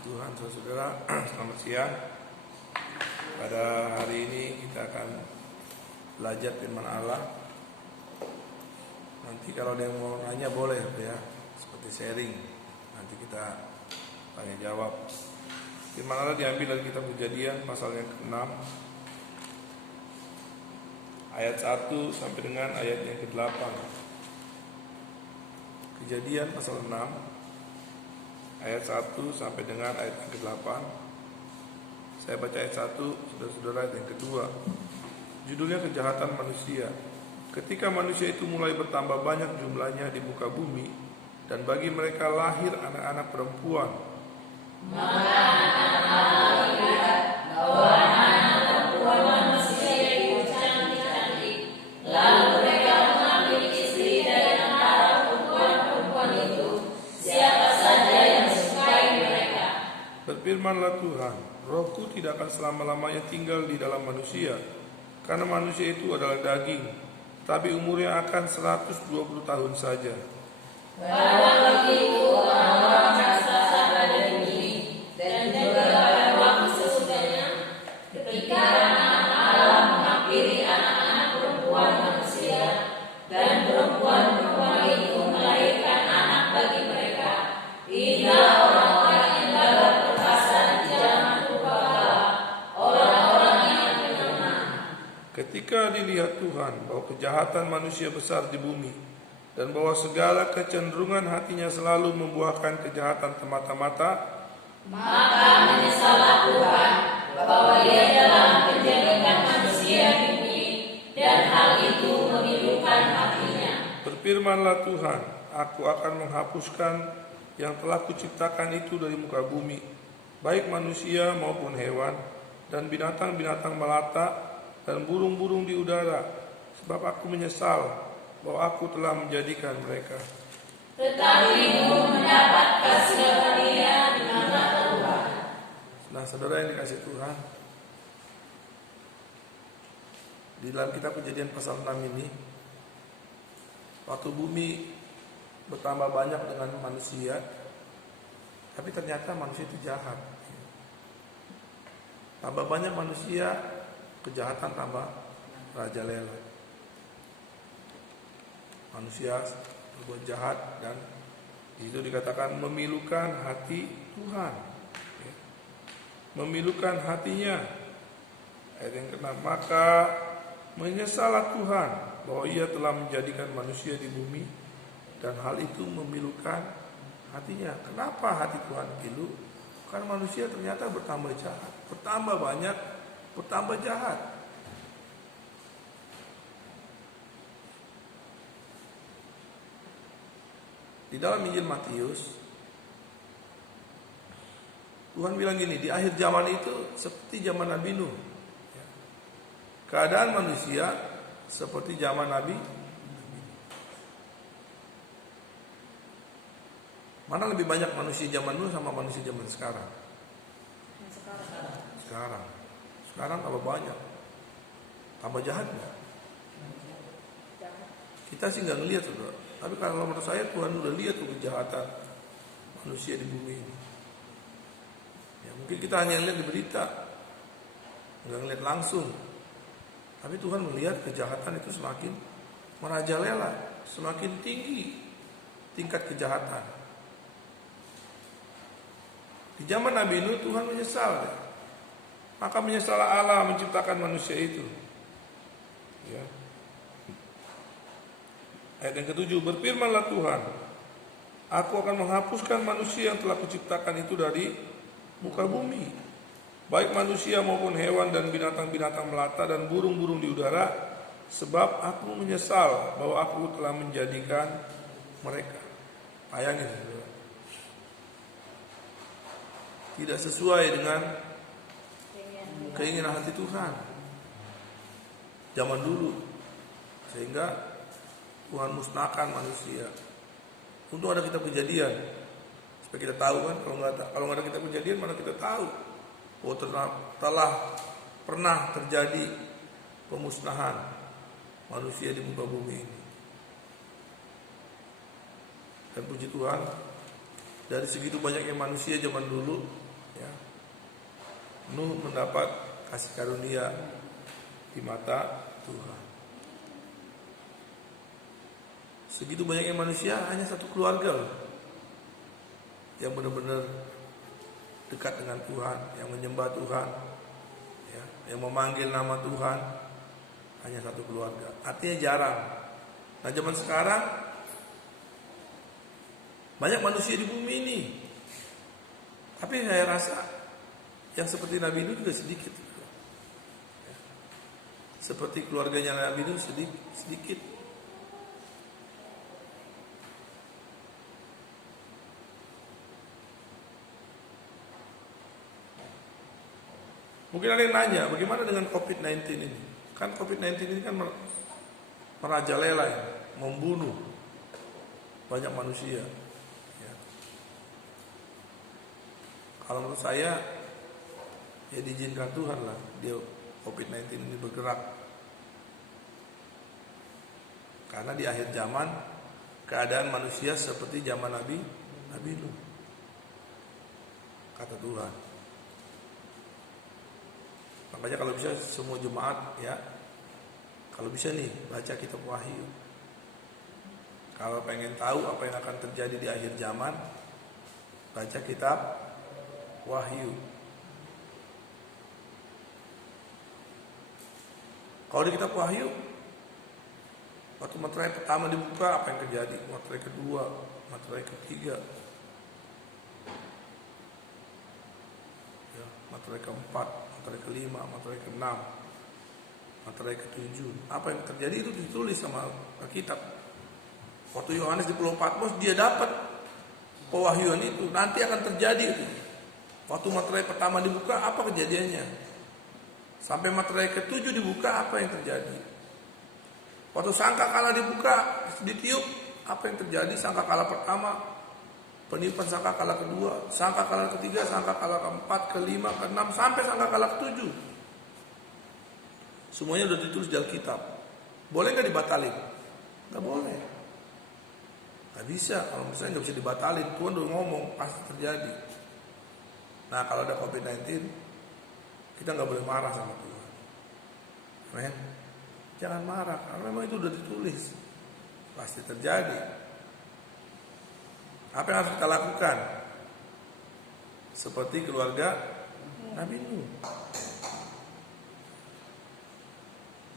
Tuhan, saudara, selamat siang. Pada hari ini kita akan belajar firman Allah. Nanti kalau ada yang mau nanya boleh ya, seperti sharing. Nanti kita tanya jawab. Firman Allah diambil dari kitab Kejadian pasal yang ke-6 ayat 1 sampai dengan ayat yang ke-8. Kejadian pasal 6 ayat 1 sampai dengan ayat yang ke-8. Saya baca ayat 1, saudara-saudara, ayat yang kedua. Judulnya kejahatan manusia. Ketika manusia itu mulai bertambah banyak jumlahnya di muka bumi, dan bagi mereka lahir anak-anak perempuan, maka anak Allah melihat bahwa anak-anak perempuan manusia itu cantik-cantik. Lalu mereka mengambil istri dari antara perempuan-perempuan itu, siapa saja yang disukai mereka. Berfirmanlah Tuhan, Rohku tidak akan selama-lamanya tinggal di dalam manusia, karena manusia itu adalah daging, tapi umurnya akan 120 tahun saja. Pada waktu itu orang-orang raksasa ada di bumi, dan juga pada waktu sesudahnya, ketika anak Allah menghampiri anak-anak perempuan manusia, dan perempuan-perempuan itu melahirkan anak bagi mereka. Inilah orang-orang yang gagah perkasa di zaman purbakala, orang-orang yang penyemang. Ketika dilihat Tuhan bahwa kejahatan manusia besar di bumi, dan bahwa segala kecenderungan hatinya selalu membuahkan kejahatan semata-mata, maka menyesallah Tuhan bahwa Ia telah menjadikan manusia di bumi, dan hal itu memilukan hatinya. berfirmanlah Tuhan, Aku akan menghapuskan yang telah kuciptakan itu dari muka bumi, baik manusia maupun hewan, dan binatang-binatang melata, dan burung-burung di udara, sebab aku menyesal bahwa aku telah menjadikan mereka. Tetapi Nuh mendapat kasih karunia di mata Tuhan. Nah, saudara yang dikasih Tuhan, di dalam kitab Kejadian pasal 6 ini, waktu bumi bertambah banyak dengan manusia, tapi ternyata manusia itu jahat. Tambah banyak manusia, kejahatan tambah rajalela. Manusia berbuat jahat, dan itu dikatakan memilukan hati Tuhan, memilukan hatinya. Ayat yang ke-6, maka menyesallah Tuhan bahwa Ia telah menjadikan manusia di bumi, dan hal itu memilukan hatinya. Kenapa hati Tuhan pilu? Karena manusia ternyata bertambah jahat, bertambah banyak, bertambah jahat. Di dalam Injil Matius, Tuhan bilang gini, di akhir zaman itu seperti zaman Nabi Nuh. Keadaan manusia seperti zaman Nabi. Mana lebih banyak manusia zaman Nuh sama manusia zaman sekarang? Sekarang tambah banyak. Tambah jahat nggak? Kita sih nggak ngelihat, saudara. Tapi kalau menurut saya Tuhan udah lihat tuh kejahatan manusia di bumi ini. Ya, mungkin kita hanya lihat di berita, nggak ngelihat langsung. Tapi Tuhan melihat kejahatan itu semakin merajalela, semakin tinggi tingkat kejahatan. Di zaman Nabi Nuh Tuhan menyesal, ya. Maka menyesallah Allah menciptakan manusia itu. Ya. Ayat yang ke-7, berfirmanlah Tuhan, Aku akan menghapuskan manusia yang telah kuciptakan itu dari muka bumi, baik manusia maupun hewan dan binatang-binatang melata dan burung-burung di udara, sebab aku menyesal bahwa aku telah menjadikan mereka. Bayangin, tidak sesuai dengan keinginan hati Tuhan zaman dulu, sehingga Tuhan musnahkan manusia. Untung ada kitab Kejadian supaya kita tahu kan. Kalau nggak ada kitab Kejadian, mana kita tahu bahwa telah pernah terjadi pemusnahan manusia di muka bumi ini. Dan puji Tuhan, dari segitu banyaknya manusia zaman dulu, Ya. Nuh mendapat kasih karunia di mata Tuhan. Segitu banyaknya manusia, hanya satu keluarga loh yang benar-benar dekat dengan Tuhan, yang menyembah Tuhan, ya, yang memanggil nama Tuhan, hanya satu keluarga. Artinya jarang. Nah zaman sekarang banyak manusia di bumi ini, tapi saya rasa yang seperti Nabi Nuh juga sedikit. Ya. Seperti keluarganya Nabi Nuh sedikit. Mungkin ada yang nanya, bagaimana dengan COVID-19 ini? Kan COVID-19 ini kan merajalela, ya, membunuh banyak manusia. Ya. Kalau menurut saya, ya diizinkan Tuhan lah, dia COVID-19 ini bergerak. Karena di akhir zaman, keadaan manusia seperti zaman Nabi Nuh, kata Tuhan. Makanya kalau bisa semua jemaat, ya, kalau bisa nih baca kitab Wahyu. Kalau pengen tahu apa yang akan terjadi di akhir zaman, baca kitab Wahyu. Kalau di kitab Wahyu, waktu materai pertama dibuka, apa yang terjadi? Materai kedua, materai ketiga, ya, materai keempat, materai kelima, materai keenam, materai ketujuh. Apa yang terjadi itu ditulis sama Alkitab. Waktu Yohanes di Pulau Patmos, dia dapat pewahyuan itu. Nanti akan terjadi itu. Waktu materai pertama dibuka, apa kejadiannya? Sampai materai ketujuh dibuka, apa yang terjadi? Waktu sangkakala dibuka, ditiup, apa yang terjadi? Sangkakala pertama, peniupan sangkakala kedua, sangkakala ketiga, sangkakala keempat, kelima, keenam, sampai sangkakala ketujuh. Semuanya sudah ditulis di Alkitab. Boleh nggak dibatalin? Nggak boleh. Nggak bisa. Kalau misalnya nggak bisa dibatalin, Tuhan udah ngomong pasti terjadi. Nah kalau ada COVID-19, kita nggak boleh marah sama Tuhan. Amen. Jangan marah, karena memang itu sudah ditulis, pasti terjadi. Apa yang harus kita lakukan? Seperti keluarga Nabi Nuh.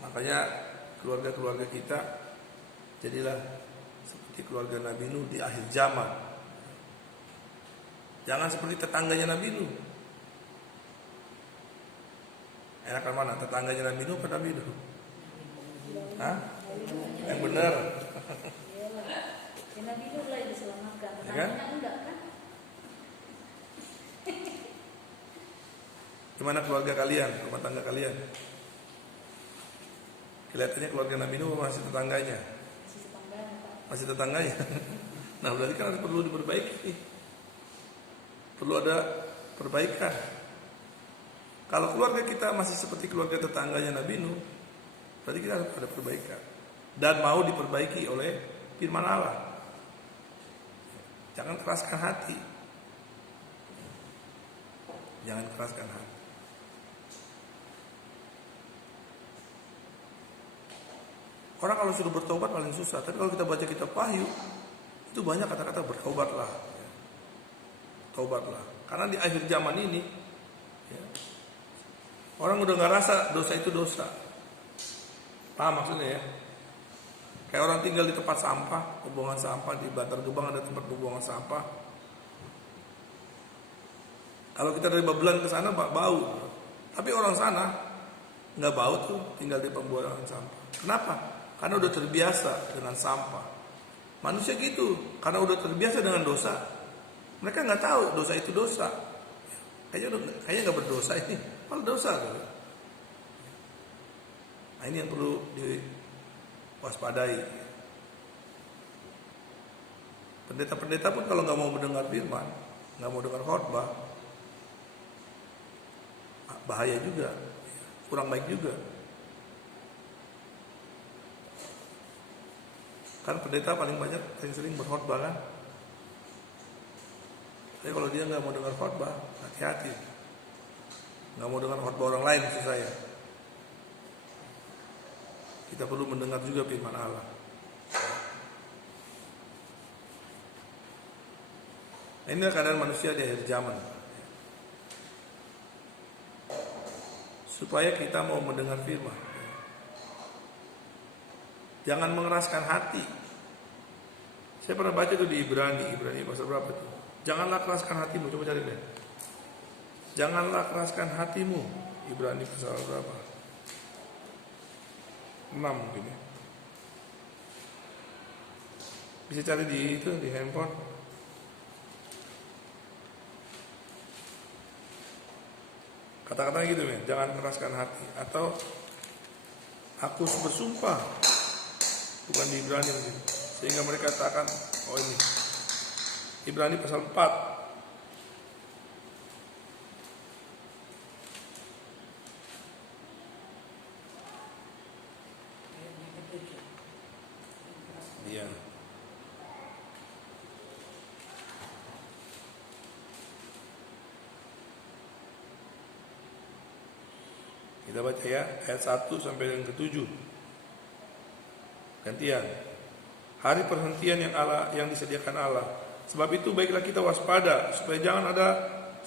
Makanya keluarga-keluarga kita jadilah seperti keluarga Nabi Nuh di akhir zaman. Jangan seperti tetangganya Nabi Nuh. Enakan mana? Tetangganya Nabi Nuh atau Nabi Nuh? Hah? Yang benar. Nabi Nuh lah yang diselamatkan. Ya kan? Enggak kan? Gimana keluarga kalian, rumah tangga kalian? Kelihatannya keluarga Nabi Nuh masih tetangganya. Masih tetangganya. Nah berarti kan perlu diperbaiki. Perlu ada perbaikan. Kalau keluarga kita masih seperti keluarga tetangganya Nabi Nuh, berarti kita harus ada perbaikan. Dan mau diperbaiki oleh firman Allah. Jangan keraskan hati. Jangan keraskan hati. Orang kalau sudah bertobat paling susah. Tapi kalau kita baca kitab Wahyu, itu banyak kata-kata bertobatlah. Tobatlah. Karena di akhir zaman ini, ya, orang udah gak rasa dosa itu dosa. Paham maksudnya ya? Kayak orang tinggal di tempat sampah, pembuangan sampah, di Bantar Gebang ada tempat pembuangan sampah. Kalau kita dari Babelan ke sana bau. Tapi orang sana nggak bau tuh, tinggal di pembuangan sampah. Kenapa? Karena udah terbiasa dengan sampah. Manusia gitu, karena udah terbiasa dengan dosa. Mereka nggak tahu dosa itu dosa. Kayaknya nggak berdosa ini, malah dosa. Nah ini yang perlu diwaspadai. Pendeta-pendeta pun kalau nggak mau mendengar firman, nggak mau dengar khotbah, bahaya juga, kurang baik juga. Kan pendeta paling sering berkhotbah kan. Tapi kalau dia nggak mau dengar khotbah, hati-hati. Nggak mau dengar khotbah orang lain, maksud saya. Kita perlu mendengar juga firman Allah. Nah, inilah keadaan manusia di akhir zaman. Supaya kita mau mendengar firman, jangan mengeraskan hati. Saya pernah baca itu di Ibrani pasal berapa itu? Janganlah keraskan hatimu, coba cari deh. Janganlah keraskan hatimu. Ibrani pasal berapa? 6 mungkin ya. Bisa cari di handphone. Kata-katanya gitu ya, jangan keraskan hati. Atau aku bersumpah, bukan di Ibrani mungkin. Sehingga mereka katakan, oh ini Ibrani pasal 4. Iya. Kita baca ya, ayat 1 sampai yang ke-7. Gantian. Hari perhentian yang disediakan Allah. Sebab itu baiklah kita waspada, supaya jangan ada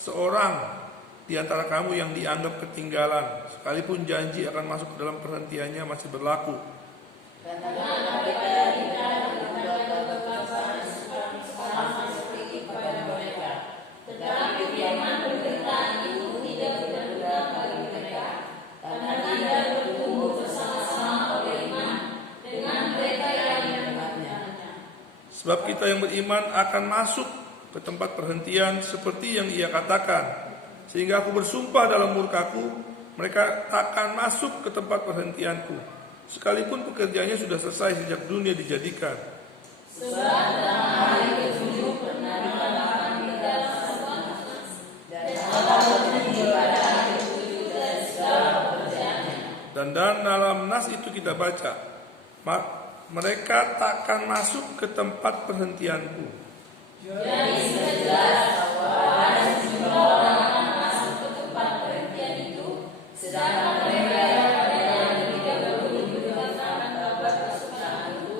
seorang di antara kamu yang dianggap ketinggalan, sekalipun janji akan masuk ke dalam perhentiannya masih berlaku. Sebab kita yang beriman akan masuk ke tempat perhentian seperti yang ia katakan. Sehingga aku bersumpah dalam murkaku, mereka takkan masuk ke tempat perhentianku, sekalipun pekerjaannya sudah selesai sejak dunia dijadikan. Dan dalam nas itu kita baca, mereka takkan masuk ke tempat perhentianku. Jadi sudah jelas bahwa ada sejumlah orang akan masuk ke tempat perhentian itu, sedangkan mereka yang tidak dahulu mendengarkan kabar kesukaan itu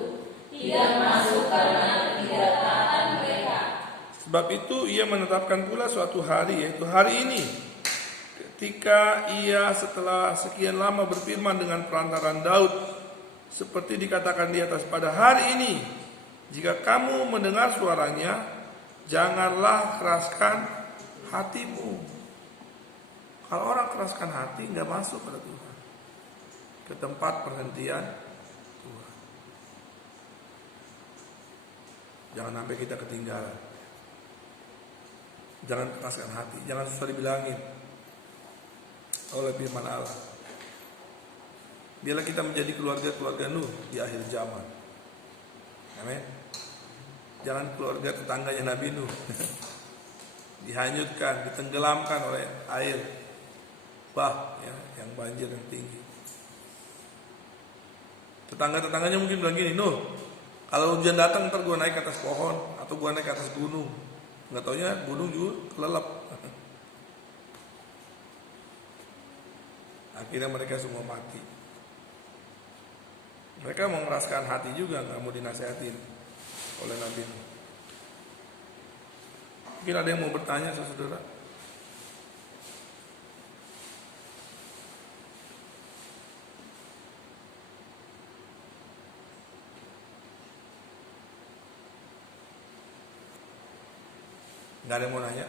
tidak masuk karena ketidaktaatan mereka. Sebab itu ia menetapkan pula suatu hari, yaitu hari ini, ketika ia setelah sekian lama berfirman dengan perantaran Daud, seperti dikatakan di atas, pada hari ini jika kamu mendengar suaranya, janganlah keraskan hatimu. Kalau orang keraskan hati, nggak masuk pada Tuhan, ke tempat perhentian Tuhan. Jangan sampai kita ketinggalan. Jangan keraskan hati, jangan susah dibilangin oleh firman Allah. Biarlah kita menjadi keluarga-keluarga Nuh di akhir zaman. Amin. Jangan keluarga tetangganya Nabi Nuh dihanyutkan, ditenggelamkan oleh air bah ya, yang banjir yang tinggi. Tetangga-tetangganya mungkin bilang gini, Nuh, kalau hujan datang ntar gue naik ke atas pohon atau gue naik ke atas gunung. Nggak taunya gunung juga kelelep. Akhirnya mereka semua mati. Mereka mau meraskan hati juga, nggak mau dinasihatin oleh Nabi. Mungkin ada yang mau bertanya, saudara? Nggak ada yang mau nanya?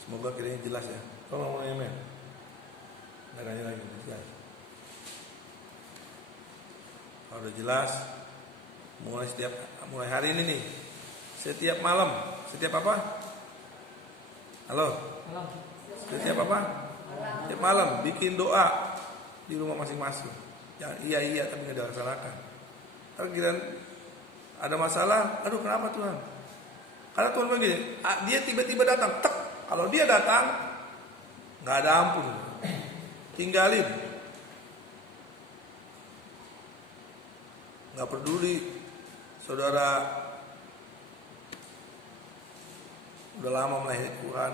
Semoga kiranya jelas ya. Kalau mau nanya men, nggak nanya lagi. Jelas. Kalau udah jelas, mulai hari ini nih, setiap malam, setiap apa? Halo? Setiap apa? Setiap malam bikin doa di rumah masing-masing. Yang iya tapi nggak dilaksanakan. Kira ada masalah, aduh kenapa Tuhan? Karena Tuhan begini, dia tiba-tiba datang, tek. Kalau dia datang, nggak ada ampun, tinggalin, nggak peduli saudara udah lama melahirkan Quran,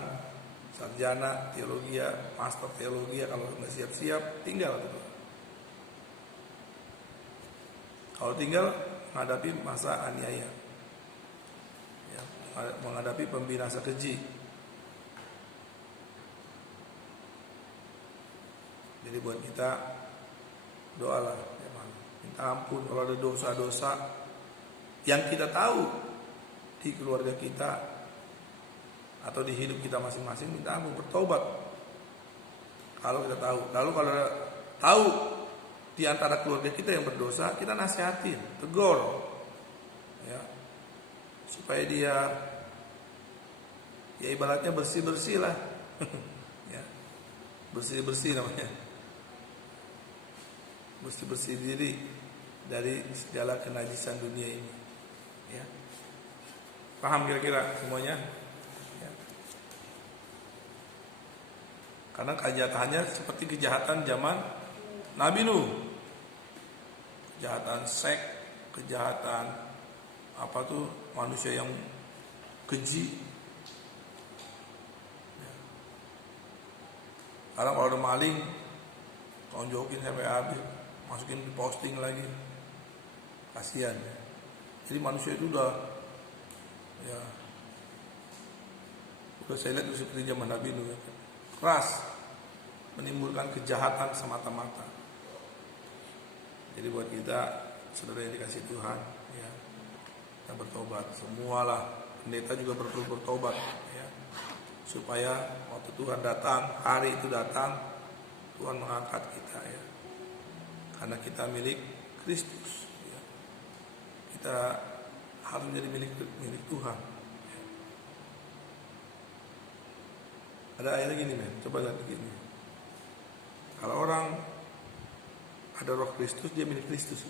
sarjana teologi, master teologi, kalau nggak siap-siap tinggal gitu. Kalau tinggal menghadapi masa aniaya, ya, menghadapi pembinasa keji. Jadi buat kita doalah, ya, minta ampun kalau ada dosa-dosa yang kita tahu di keluarga kita atau di hidup kita masing-masing, minta ampun, bertobat. Kalau kita tahu, lalu kalau tahu di antara keluarga kita yang berdosa, kita nasihatin, tegur, ya, supaya dia, ya ibaratnya bersih-bersih lah, ya, bersih-bersih namanya, bersih-bersih diri dari segala kenajisan dunia ini, ya. Paham kira-kira semuanya? Ya. Karena kejahatannya seperti kejahatan zaman Nabi Nuh. Kejahatan seks, kejahatan apa tuh, manusia yang keji. Ya. Sekarang kalau ada maling, tonjokin sampai habis, masukin di posting lagi, kasihan. Ya. Jadi manusia itu udah, ya, udah saya lihat seperti zaman Nabi Nuh, ya, keras, menimbulkan kejahatan semata-mata. Jadi buat kita, saudara yang dikasih Tuhan, ya, yang bertobat, semualah, pendeta juga perlu bertobat, ya, supaya waktu Tuhan datang, hari itu datang, Tuhan mengangkat kita, ya, karena kita milik Kristus, ya. Kita harus menjadi milik Tuhan. Ya. Ada ayatnya gini, men, coba lihat begini. Kalau orang ada roh Kristus, dia milik Kristus.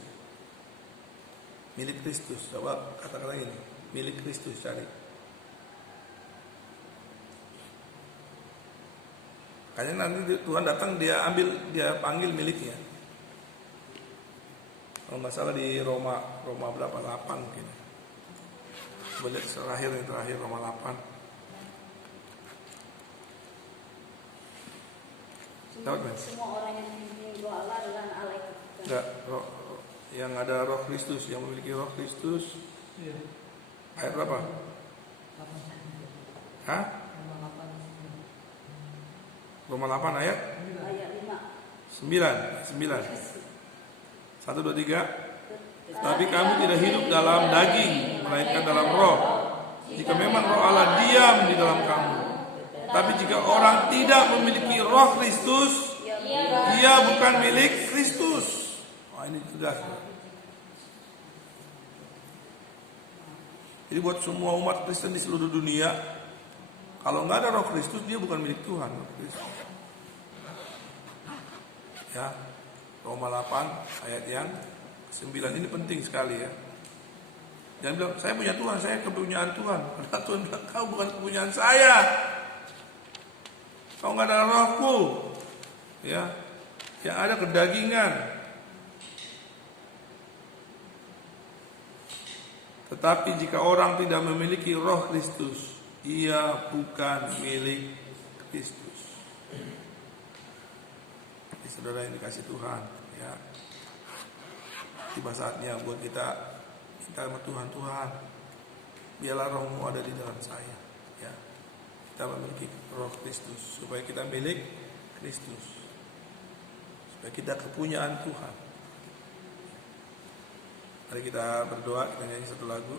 Milik Kristus. Coba kata-kata gini, milik Kristus, cari. Kayaknya nanti Tuhan datang, dia ambil, dia panggil miliknya. Kalau nggak salah di Roma berapa, 8 mungkin. Coba lihat terakhir Roma 8. Semua orang yang memiliki roh Allah adalah Allah itu. Enggak, yang ada roh Kristus, yang memiliki roh Kristus. Iya. Ayat berapa? 8. Hah? Roma 8 ayat? Ayat 5. 9. 1, 2, 3. Tapi kamu tidak hidup dalam daging, melainkan dalam roh. Jika memang roh Allah diam di dalam kamu. Tapi jika orang tidak memiliki roh Kristus, ia bukan milik Kristus. Wah, ini tegas. Jadi buat semua umat Kristen di seluruh dunia, kalau nggak ada roh Kristus, dia bukan milik Tuhan. Ya, Roma 8 ayat yang 9 ini penting sekali, ya. Jangan bilang saya punya Tuhan, saya kepunyaan Tuhan. Karena Tuhan bilang kau bukan kepunyaan saya. Kau nggak ada rohku, ya, yang ada kedagingan. Tetapi jika orang tidak memiliki roh Kristus, ia bukan milik Kristus. Jadi saudara yang dikasih Tuhan, ya, tiba saatnya buat kita minta sama Tuhan, biarlah rohmu ada di dalam saya, ya. Kita memiliki roh Kristus supaya kita milik Kristus, supaya kita kepunyaan Tuhan. Mari kita berdoa, kita nyanyi satu lagu.